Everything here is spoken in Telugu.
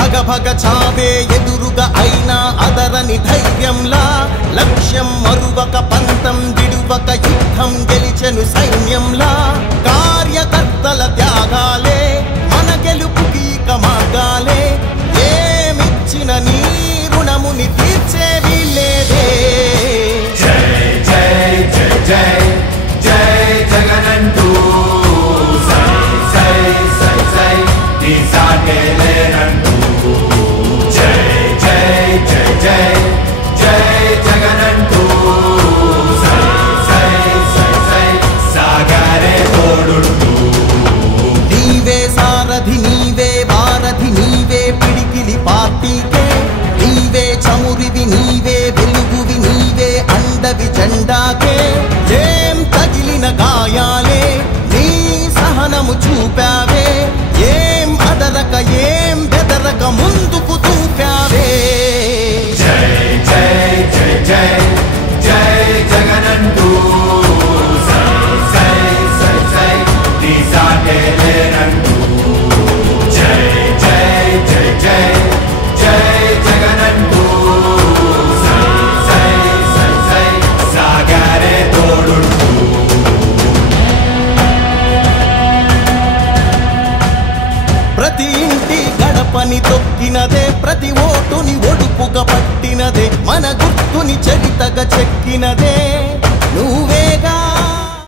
భగ భగ చావే ఎదురుగా అయినా అదరని ధైర్యంలా లక్ష్యం మరువక పంతం విడువక యుద్ధం గెలిచెను సైన్యంలా కార్యకర్తల త్యాగాలే మన గెలుపుకి మార్గాలే ఏమిచ్చిన నీ రుణముని తీర్చేవి లేదే జై జై జై జై జై జగనంటూ సై సై సై సై నీ సాటే లేనంటూ జై జై జై జై జై జగనంటూ సై సై సై సై సాగరే తోడుంటూ నీవే సారథి నీవే వారధి నీవే పిడికిలి పార్టీకే నీవే చమురివి నీవే వెలుగువి నీవే అండవి జెండాకే ఏం తగిలిన గాయాలే నీ సహనము చూపావే ఏం అదరక ఏం బెదరక ముందుకు దూపావే జై జై జై జై జై జగనంటూ సై సై సై సై నీ సాటే లేనంటూ జై జై జై జై జై జగనంటూ సై సై సై సై సాగరే తోడుంటూ ప్రతి ఇంటి గడపని తొక్కినదే ప్రతి ఓటుని ఒడుపుగా పట్టినదే మన గుర్తుని చరితగా చెక్కినదే